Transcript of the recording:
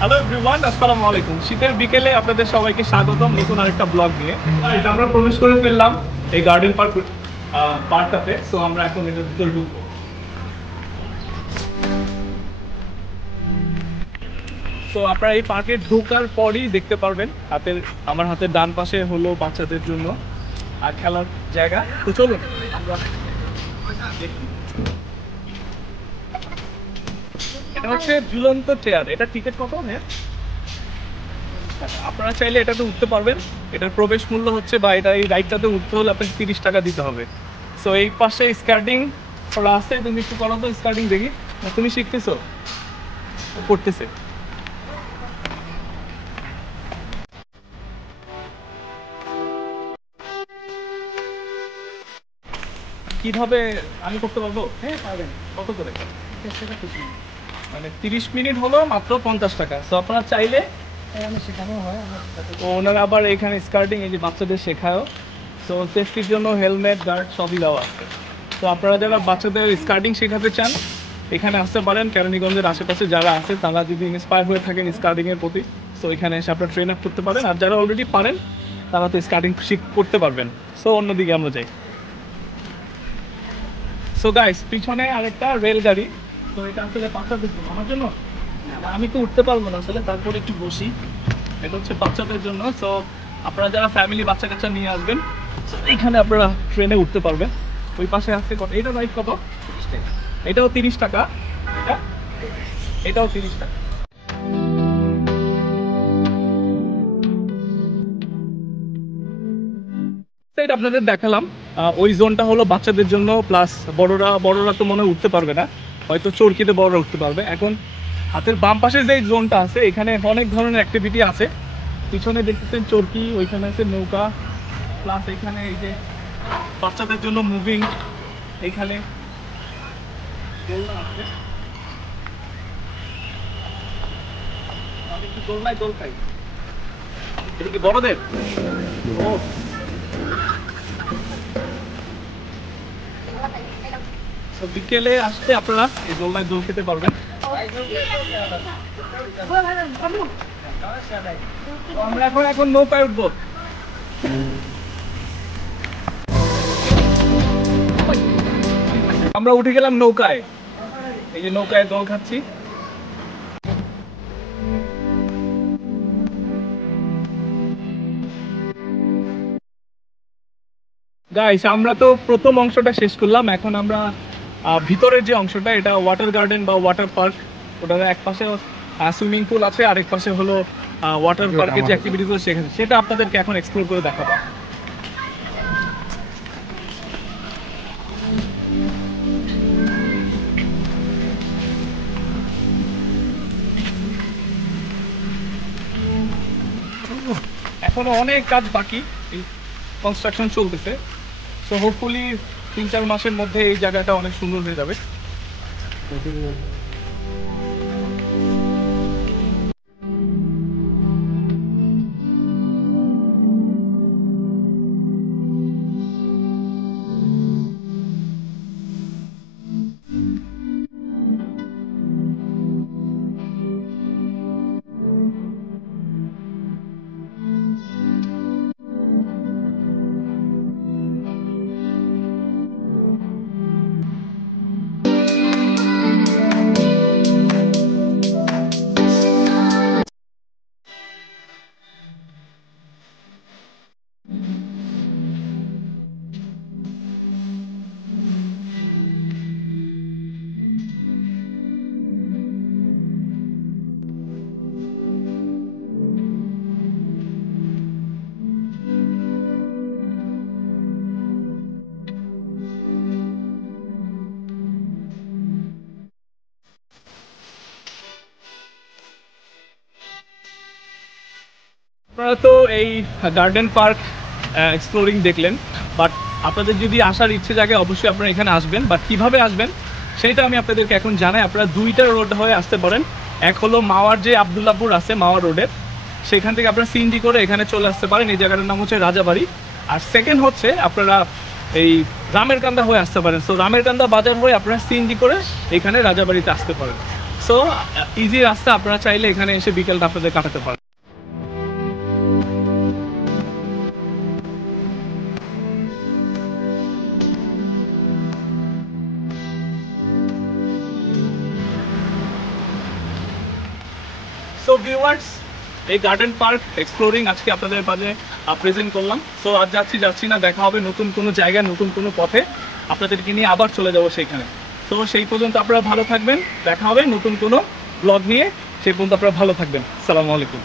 Hello everyone, আসসালামু আলাইকুম। শীতের বিকেলে আপনাদের সবাইকে স্বাগতম নতুন আরেকটা ব্লগ নিয়ে। এটা আমরা প্রবেশ করে ফেললাম এই গার্ডেন পার্কটাতে। সো আমরা এখন এটার ভিতরে ঢুকবো। তো আপনারা এই পার্কে ঢোকার পরই দেখতে পারবেন আমার হাতের ডান পাশে হলো বাচ্চাদের জন্য আর খেলার জায়গা। তো চলুন আমরা দেখি। এটা হচ্ছে ঝুলন্ত চেয়ার। এটা টিকিট কত? হ্যাঁ, আপনারা চাইলে এটাতে উঠতে পারবেন। এটার প্রবেশ মূল্য হচ্ছে, বা এটা এই রাইডটাতে উঠতে হলে আপনাকে 30 টাকা দিতে হবে। সো এই পাশে স্কার্টিং করা আছে। তুমি একটু করো তো স্কার্টিং দেখি। তুমি শিখতেছো? করতেছে। কিভাবে আমি করতে পারবো? হ্যাঁ পারবেন। কত করে? মানে 30 মিনিট হলো মাত্র 50 টাকা। সো আপনারা চাইলে শেখানো হয় ওনারা আবার এখানে স্কার্টিং এই যে বাচ্চাদের শেখায়ও। তো সেফটির জন্য হেলমেট গার্ড সবই দেওয়া আছে। তো আপনারা যারা বাচ্চাদের স্কার্টিং শেখাতে চান এখানে আসতে পারেন। কেরানীগঞ্জের আশেপাশে যারা আছে তারা যদি ইন্সপায়ার হয়ে থাকেন স্কার্টিংয়ের প্রতি, সো এখানে এসে আপনারা ট্রেন আপ করতে পারেন। আর যারা অলরেডি পারেন তারা তো স্কার্টিং করতে পারবেন। সো অন্যদিকে আমরা যাই। সো গাইস, পিছনে আরেকটা রেলগাড়ি। তো এটা আসলে বাচ্চাদের জন্য, আমার জন্য আমি তো উঠতে পারবো না আসলে, তারপরে একটু বসি। এটা হচ্ছে বাচ্চাদের জন্য। সো আপনারা যারা ফ্যামিলি বাচ্চা কাচ্চা নিয়ে আসবেন এখানে আপনারা ট্রেনে উঠতে পারবেন। ওই পাশে আছে কত? এটা রাইড কত? এটাও 30 টাকা। এটাও 30 টাকা। তো এটা আপনাদের দেখালাম। ওই জোনটা হলো বাচ্চাদের জন্য, প্লাস বড়রা তো মনে হয় উঠতে পারবে না, হয়তো চরকিতে বড়রা উঠতে পারবে। এখন হাতের বাম পাশে যে জোনটা আছে এখানে অনেক ধরনের অ্যাক্টিভিটি আছে। পিছনে দেখতেছেন চরকি, ওইখানে আছে নৌকা, প্লাস এখানে এই যে বাচ্চাদের জন্য মুভিং, এইখানে দোলনা আছে। আমি একটু দোলনায় দোল খাই। এটা কি বড়দের? ও, তো বিকেলে আসতে আপনারা এই দোলনায় দোল খেতে পারবেন। আমরা এখন নৌকায় উঠবো। আমরা উঠে গেলাম নৌকায়। এই যে নৌকায় দোল খাচ্ছি। গাইস, আমরা তো প্রথম অংশটা শেষ করলাম। এখন আমরা ভিতরের যে অংশটা, এটা ওয়াটার গার্ডেন বা ওয়াটার পার্ক। ওটার এক পাশে সুইমিং পুল আছে, আরেক পাশে হলো ওয়াটার পার্কের যে অ্যাক্টিভিটিগুলো সেটা আপনাদেরকে এখন এক্সপ্লোর করে দেখাবো। এখনো অনেক কাজ বাকি, কনস্ট্রাকশন চলতেছে। তো হোপফুলি 3-4 মাসের মধ্যে এই জায়গাটা অনেক সুন্দর হয়ে যাবে। আপনারা তো এই গার্ডেন পার্ক এক্সপ্লোরিং দেখলেন, বাট আপনাদের যদি আসার ইচ্ছে জাগে অবশ্যই আপনারা এখানে আসবেন। বাট কিভাবে আসবেন সেটা আমি আপনাদেরকে এখন জানাই। আপনারা দুইটা রোড হয়ে আসতে পারেন। এক হলো মাওয়ার যে আবদুল্লাপুর আছে মাওয়ার রোডের, সেখান থেকে আপনারা সিএনজি করে এখানে চলে আসতে পারেন। এই জায়গাটার নাম হচ্ছে রাজাবাড়ি। আর সেকেন্ড হচ্ছে আপনারা এই রামের কান্দা হয়ে আসতে পারেন। সো রামের কান্দা বাজার হয়ে আপনারা সিএনজি করে এখানে রাজাবাড়িতে আসতে পারেন। সো সো ইজি রাস্তা, আপনারা চাইলে এখানে এসে বিকেলটা আপনাদের কাটাতে পারেন। সো ভিউয়ার্স, এই গার্ডেন পার্ক এক্সপ্লোরিং আজকে আপনাদের মাঝে প্রেজেন্ট করলাম। সো আজ যাচ্ছি না, দেখা হবে নতুন কোনো জায়গায়, নতুন কোনো পথে আপনাদেরকে নিয়ে আবার চলে যাবো সেইখানে। তো সেই পর্যন্ত আপনারা ভালো থাকবেন, দেখা হবে নতুন কোনো ব্লগ নিয়ে। সেই পর্যন্ত আপনারা ভালো থাকবেন। আসসালামু আলাইকুম।